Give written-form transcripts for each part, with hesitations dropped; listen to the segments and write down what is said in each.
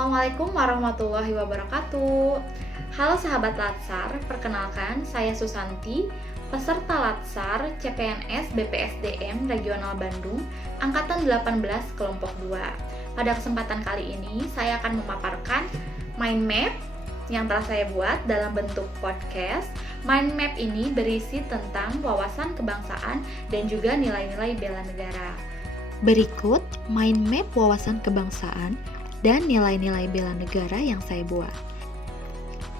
Assalamualaikum warahmatullahi wabarakatuh. Halo sahabat Latsar, perkenalkan saya Susanti, peserta Latsar CPNS BPSDM Regional Bandung, Angkatan 18 Kelompok 2. Pada kesempatan kali ini, saya akan memaparkan mind map yang telah saya buat dalam bentuk podcast. Mind map ini berisi tentang wawasan kebangsaan dan juga nilai-nilai bela negara. Berikut mind map wawasan kebangsaan dan nilai-nilai bela negara yang saya buat.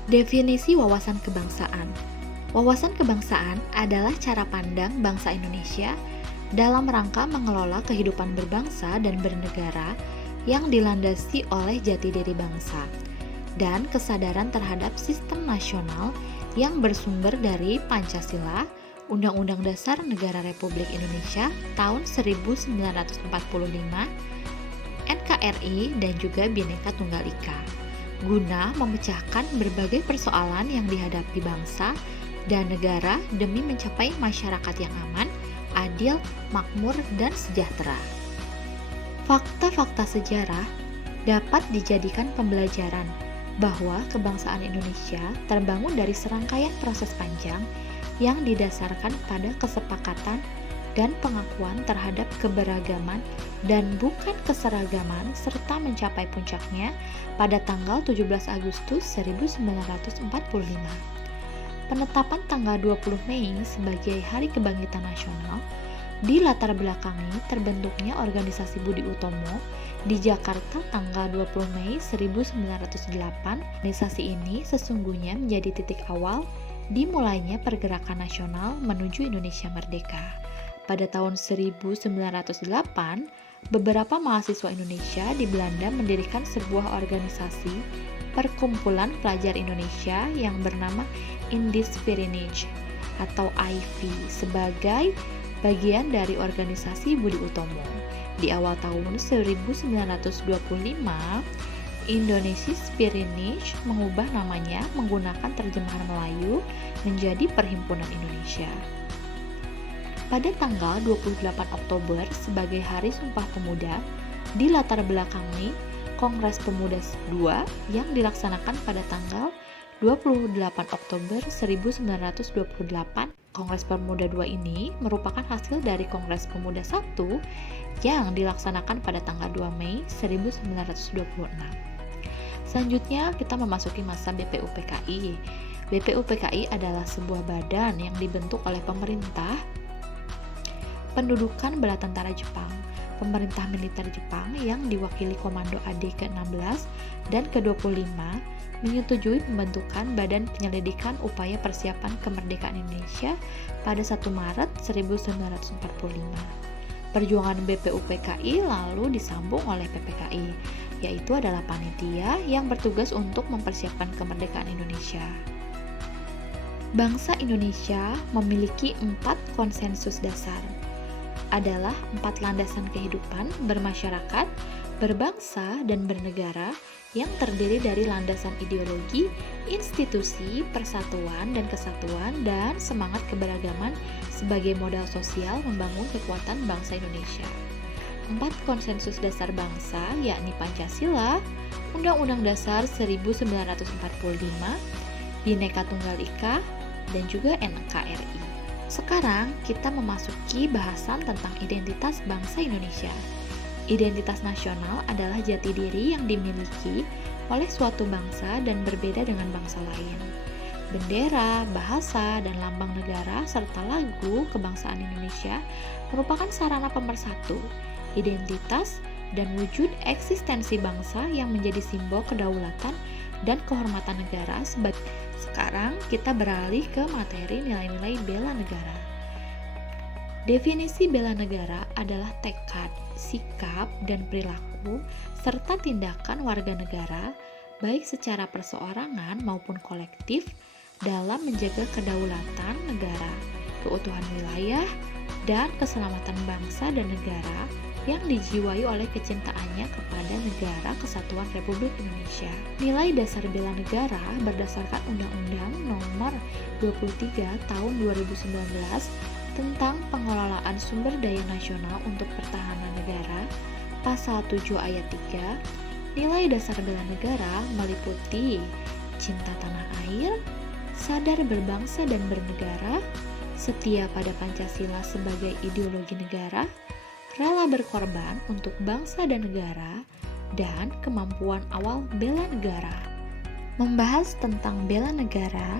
Definisi wawasan kebangsaan. Wawasan kebangsaan adalah cara pandang bangsa Indonesia dalam rangka mengelola kehidupan berbangsa dan bernegara yang dilandasi oleh jati diri bangsa dan kesadaran terhadap sistem nasional yang bersumber dari Pancasila, Undang-Undang Dasar Negara Republik Indonesia tahun 1945, NKRI, dan juga Bhinneka Tunggal Ika, guna memecahkan berbagai persoalan yang dihadapi bangsa dan negara demi mencapai masyarakat yang aman, adil, makmur, dan sejahtera. Fakta-fakta sejarah dapat dijadikan pembelajaran bahwa kebangsaan Indonesia terbangun dari serangkaian proses panjang yang didasarkan pada kesepakatan dan pengakuan terhadap keberagaman dan bukan keseragaman serta mencapai puncaknya pada tanggal 17 Agustus 1945. Penetapan tanggal 20 Mei sebagai Hari Kebangkitan Nasional dilatar belakangi terbentuknya Organisasi Budi Utomo di Jakarta tanggal 20 Mei 1908. Organisasi ini sesungguhnya menjadi titik awal dimulainya pergerakan nasional menuju Indonesia merdeka. Pada tahun 1908, beberapa mahasiswa Indonesia di Belanda mendirikan sebuah organisasi Perkumpulan Pelajar Indonesia yang bernama Indische Vereniging atau IV sebagai bagian dari organisasi Budi Utomo. Di awal tahun 1925, Indische Vereniging mengubah namanya menggunakan terjemahan Melayu menjadi Perhimpunan Indonesia. Pada tanggal 28 Oktober sebagai Hari Sumpah Pemuda, dilatar belakangi Kongres Pemuda II yang dilaksanakan pada tanggal 28 Oktober 1928. Kongres Pemuda II ini merupakan hasil dari Kongres Pemuda I yang dilaksanakan pada tanggal 2 Mei 1926. Selanjutnya kita memasuki masa BPUPKI. BPUPKI adalah sebuah badan yang dibentuk oleh pemerintah pendudukan bala tentara Jepang, pemerintah militer Jepang yang diwakili Komando AD ke-16 dan ke-25 menyetujui pembentukan Badan Penyelidikan Upaya Persiapan Kemerdekaan Indonesia pada 1 Maret 1945. Perjuangan BPUPKI lalu disambung oleh PPKI, yaitu adalah panitia yang bertugas untuk mempersiapkan kemerdekaan Indonesia. Bangsa Indonesia memiliki 4 konsensus dasar, adalah 4 landasan kehidupan bermasyarakat, berbangsa, dan bernegara yang terdiri dari landasan ideologi, institusi, persatuan dan kesatuan, dan semangat keberagaman sebagai modal sosial membangun kekuatan bangsa Indonesia. 4 konsensus dasar bangsa yakni Pancasila, Undang-Undang Dasar 1945, Bhinneka Tunggal Ika, dan juga NKRI. Sekarang kita memasuki bahasan tentang identitas bangsa Indonesia. Identitas nasional adalah jati diri yang dimiliki oleh suatu bangsa dan berbeda dengan bangsa lain. Bendera, bahasa, dan lambang negara serta lagu kebangsaan Indonesia merupakan sarana pemersatu identitas dan wujud eksistensi bangsa yang menjadi simbol kedaulatan dan kehormatan negara. Sekarang kita beralih ke materi nilai-nilai bela negara. Definisi bela negara adalah tekad, sikap, dan perilaku serta tindakan warga negara baik secara perseorangan maupun kolektif dalam menjaga kedaulatan negara, keutuhan wilayah, dan keselamatan bangsa dan negara yang dijiwai oleh kecintaannya kepada Negara Kesatuan Republik Indonesia. Nilai dasar bela negara berdasarkan Undang-Undang Nomor 23 Tahun 2019 tentang pengelolaan sumber daya nasional untuk pertahanan negara, Pasal 7 Ayat 3, Nilai dasar bela negara meliputi cinta tanah air, sadar berbangsa dan bernegara, setia pada Pancasila sebagai ideologi negara, rela berkorban untuk bangsa dan negara, dan kemampuan awal bela negara. Membahas tentang bela negara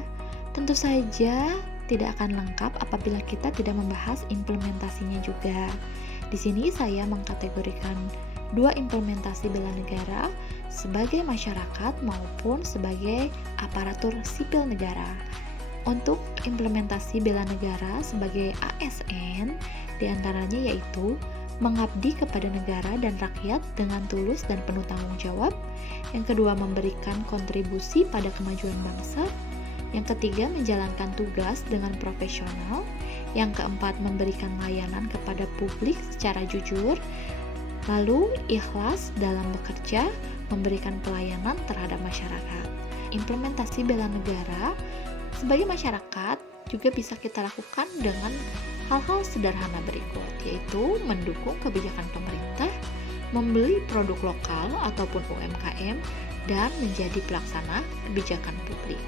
tentu saja tidak akan lengkap apabila kita tidak membahas implementasinya juga. Di sini saya mengkategorikan 2 implementasi bela negara sebagai masyarakat maupun sebagai aparatur sipil negara. Untuk implementasi bela negara sebagai ASN, diantaranya yaitu mengabdi kepada negara dan rakyat dengan tulus dan penuh tanggung jawab. Yang kedua, memberikan kontribusi pada kemajuan bangsa. Yang ketiga, menjalankan tugas dengan profesional. Yang keempat, memberikan layanan kepada publik secara jujur. Lalu, ikhlas dalam bekerja, memberikan pelayanan terhadap masyarakat. Implementasi bela negara sebagai masyarakat juga bisa kita lakukan dengan hal-hal sederhana berikut, yaitu mendukung kebijakan pemerintah, membeli produk lokal ataupun UMKM, dan menjadi pelaksana kebijakan publik.